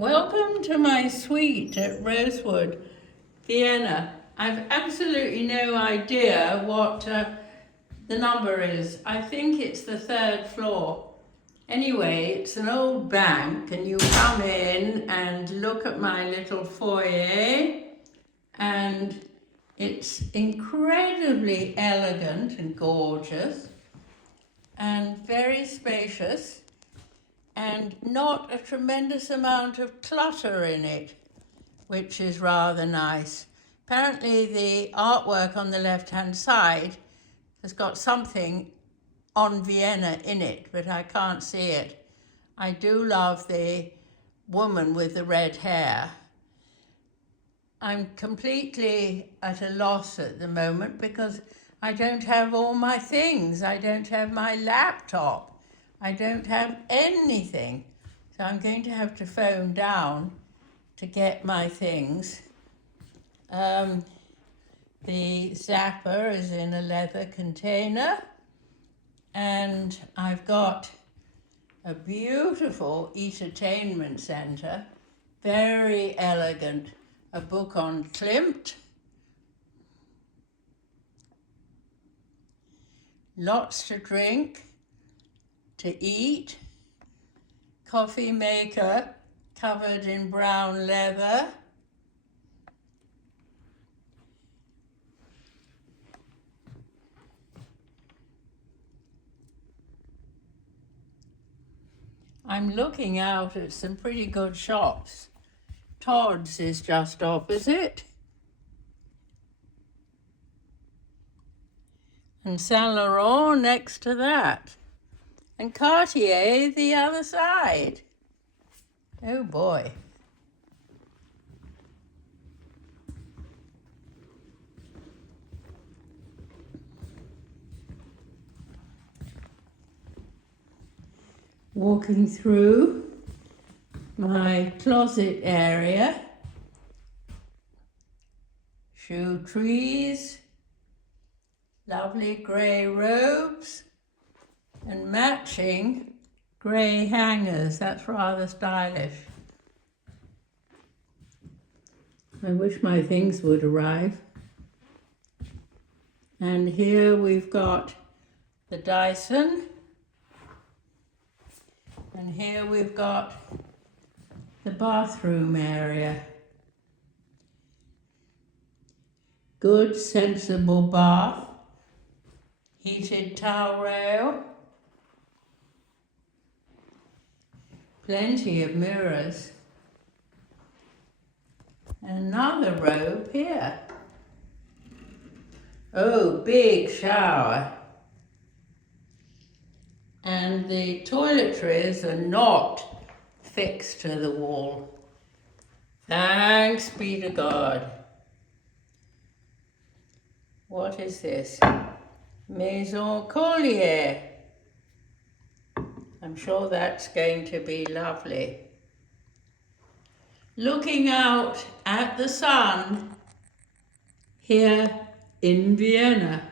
Welcome to my suite at Rosewood Vienna. I've absolutely no idea what the number is. I think it's the 3rd floor. Anyway, it's an old bank and you come in and look at my little foyer, and it's incredibly elegant and gorgeous and very spacious, and not a tremendous amount of clutter in it, which is rather nice. Apparently the artwork on the left-hand side has got something on Vienna in it, but I can't see it. I do love the woman with the red hair. I'm completely at a loss at the moment because I don't have all my things. I don't have my laptop. I don't have anything. So I'm going to have to phone down to get my things. The zapper is in a leather container, and I've got a beautiful entertainment center, very elegant, a book on Klimt, lots to drink, to eat, coffee maker covered in brown leather, I'm looking out at some pretty good shops. Todd's is just opposite, and Saint Laurent next to that, and Cartier the other side. Oh boy. Walking through my closet area, shoe trees, lovely grey robes, and matching grey hangers. That's rather stylish. I wish my things would arrive. And here we've got the Dyson. And here we've got the bathroom area. Good, sensible bath. Heated towel rail. Plenty of mirrors. Another robe here. Oh, big shower. And the toiletries are not fixed to the wall. Thanks be to God. What is this? Maison Collier. I'm sure that's going to be lovely. Looking out at the sun here in Vienna.